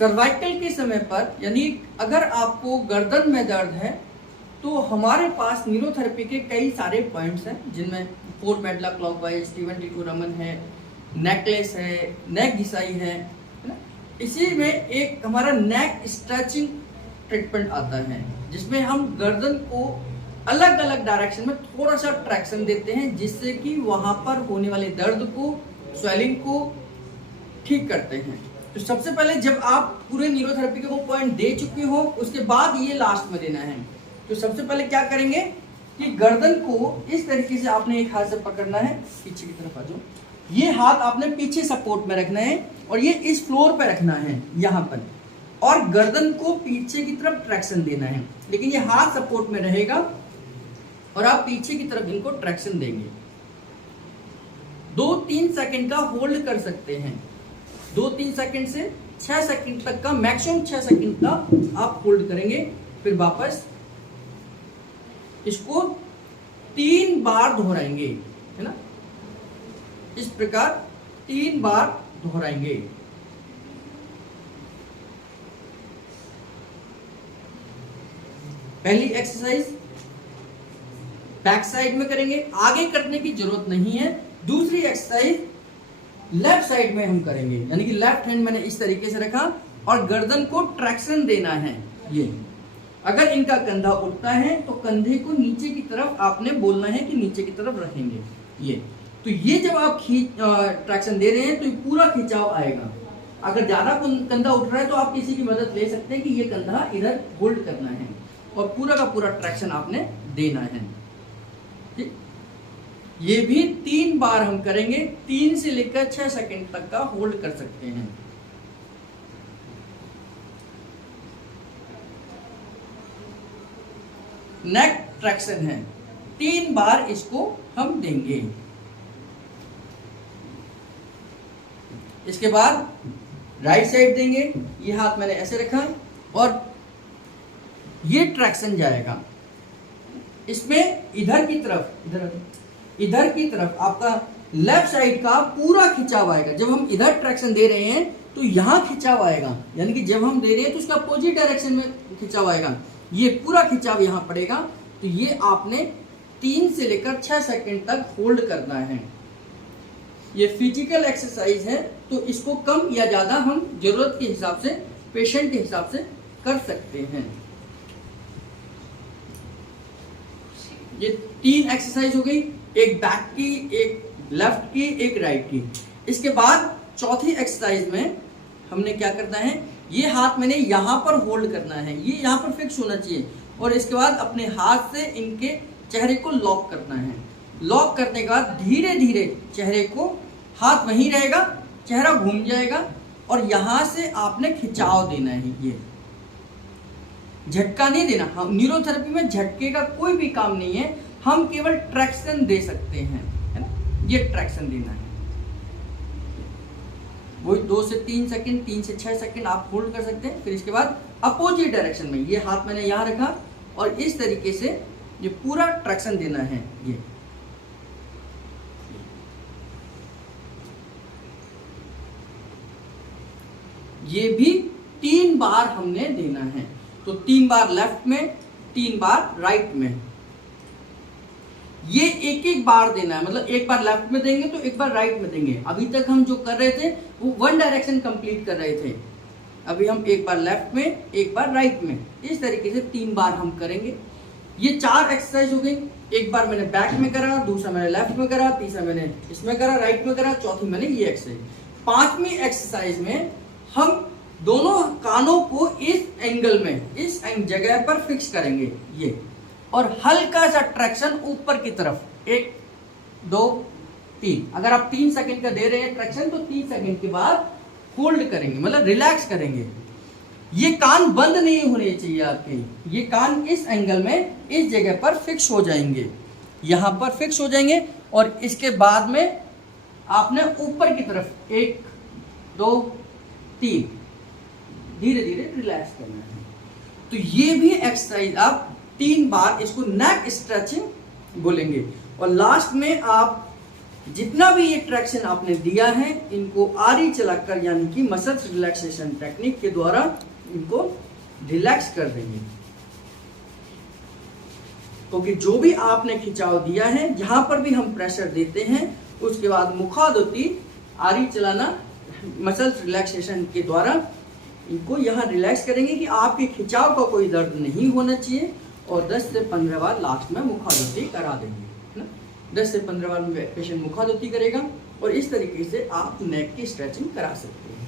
Cervical के समय पर, यानी अगर आपको गर्दन में दर्द है तो हमारे पास न्यूरोथेरेपी के कई सारे पॉइंट्स हैं, जिनमें fort medulla clockwise, Steven Titu Raman है, नेकलेस है, नेक घिसाई है ना। इसी में एक हमारा नेक स्ट्रेचिंग ट्रीटमेंट आता है, जिसमें हम गर्दन को अलग अलग डायरेक्शन में थोड़ा सा ट्रैक्शन देते हैं, जिससे कि वहां पर होने वाले दर्द को, स्वेलिंग को ठीक करते हैं। तो सबसे पहले जब आप पूरे न्यूरोथेरेपी के वो पॉइंट दे चुके हो, उसके बाद ये लास्ट में देना है। तो सबसे पहले क्या करेंगे कि गर्दन को इस तरीके से आपने एक हाथ से पकड़ना है, पीछे की तरफ आ जाओ, ये हाथ आपने पीछे सपोर्ट में रखना है और ये इस फ्लोर पे रखना है यहाँ पर, और गर्दन को पीछे की तरफ ट्रैक्शन देना है, लेकिन ये हाथ सपोर्ट में रहेगा और आप पीछे की तरफ इनको ट्रैक्शन देंगे। 2-3 सेकंड का होल्ड कर सकते हैं, 2-3 सेकंड से 6 सेकंड तक का, मैक्सिमम 6 सेकंड का आप होल्ड करेंगे। फिर वापस इसको 3 बार दोहराएंगे, है ना, इस प्रकार 3 बार दोहराएंगे। पहली एक्सरसाइज बैक साइड में करेंगे, आगे करने की जरूरत नहीं है। दूसरी एक्सरसाइज लेफ्ट साइड में हम करेंगे, यानी कि लेफ्ट हैंड मैंने इस तरीके से रखा और गर्दन को ट्रैक्शन देना है। ये अगर इनका कंधा उठता है तो कंधे को नीचे की तरफ आपने बोलना है कि नीचे की तरफ रखेंगे। ये तो ये जब आप ट्रैक्शन दे रहे हैं तो ये पूरा खिंचाव आएगा। अगर ज्यादा कंधा उठ रहा है तो आप किसी की मदद ले सकते हैं कि ये कंधा इधर होल्ड करना है और पूरा का पूरा ट्रैक्शन आपने देना है। ठीक, ये भी 3 बार हम करेंगे, 3 से लेकर 6 सेकंड तक का होल्ड कर सकते हैं। नेक ट्रैक्शन है, 3 बार इसको हम देंगे। इसके बाद राइट साइड देंगे, ये हाथ मैंने ऐसे रखा और ये ट्रैक्शन जाएगा। इसमें इधर की तरफ आपका लेफ्ट साइड का पूरा खिंचाव आएगा। जब हम इधर ट्रैक्शन दे रहे हैं तो यहां खिंचाव आएगा, यानी कि जब हम दे रहे हैं तो उसका अपोजिट डायरेक्शन में खिंचाव आएगा। ये पूरा खिंचाव यहां पड़ेगा। तो ये आपने 3 से लेकर 6 सेकंड तक होल्ड करना है। ये फिजिकल एक्सरसाइज है, तो इसको कम या ज्यादा हम जरूरत के हिसाब से, पेशेंट के हिसाब से कर सकते हैं। ये 3 एक्सरसाइज हो गई, एक बैक की, एक लेफ्ट की, एक राइट की। इसके बाद चौथी एक्सरसाइज में हमने क्या करना है, ये हाथ मैंने यहां पर होल्ड करना है, ये यहां पर फिक्स होना चाहिए और इसके बाद अपने हाथ से इनके चेहरे को लॉक करना है। लॉक करने के बाद धीरे धीरे चेहरे को, हाथ वहीं रहेगा, चेहरा घूम जाएगा और यहां से आपने खिंचाव देना है। ये झटका नहीं देना। हम न्यूरोथेरेपी में झटके का कोई भी काम नहीं है, हम केवल ट्रैक्शन दे सकते हैं, है ना। ये ट्रैक्शन देना है, वही 2 से 3 सेकंड, 3 से 6 सेकंड आप होल्ड कर सकते हैं। फिर इसके बाद अपोजिट डायरेक्शन में ये हाथ मैंने यहां रखा और इस तरीके से ये पूरा ट्रैक्शन देना है। ये भी 3 बार हमने देना है। तो 3 बार लेफ्ट में, 3 बार राइट में। ये एक एक बार देना है, मतलब एक बार लेफ्ट में देंगे तो एक बार राइट में देंगे। अभी तक हम जो कर रहे थे वो 1 डायरेक्शन कंप्लीट कर रहे थे, अभी हम एक बार लेफ्ट में, एक बार राइट में, इस तरीके से 3 बार हम करेंगे। ये 4 एक्सरसाइज हो गई। एक बार मैंने बैक में करा, दूसरा मैंने लेफ्ट में करा, तीसरा मैंने इसमें करा, राइट में करा, चौथी मैंने ये एक्सरसाइज। 5वीं एक्सरसाइज में हम दोनों कानों को इस एंगल में, इस जगह पर फिक्स करेंगे ये, और हल्का सा ट्रैक्शन ऊपर की तरफ, 1 2 3। अगर आप 3 सेकंड का दे रहे हैं ट्रैक्शन तो 3 सेकंड के बाद होल्ड करेंगे, मतलब रिलैक्स करेंगे। ये कान बंद नहीं होने चाहिए आपके, ये कान इस एंगल में, इस जगह पर फिक्स हो जाएंगे, यहां पर फिक्स हो जाएंगे। और इसके बाद में आपने ऊपर की तरफ 1 2 3 धीरे धीरे रिलैक्स करना है। तो ये भी एक्सरसाइज आप 3 बार, इसको नेक स्ट्रेचिंग बोलेंगे। और लास्ट में आप जितना भी ये ट्रैक्शन आपने दिया है इनको आरी चलाकर यानी कि मसल्स रिलैक्सेशन टेक्निक के द्वारा इनको रिलैक्स कर देंगे। क्योंकि जो भी आपने खिंचाव दिया है, जहां पर भी हम प्रेशर देते हैं, उसके बाद मुखादोती आरी चलाना मसल्स रिलैक्सेशन के द्वारा इनको यहाँ रिलैक्स करेंगे कि आपके खिंचाव का कोई दर्द नहीं होना चाहिए। और 10 से 15 बार लास्ट में मुखादोती करा देंगे ना। 10 से 15 बार पेशेंट मुखादोती करेगा और इस तरीके से आप नेक की स्ट्रेचिंग करा सकते हैं।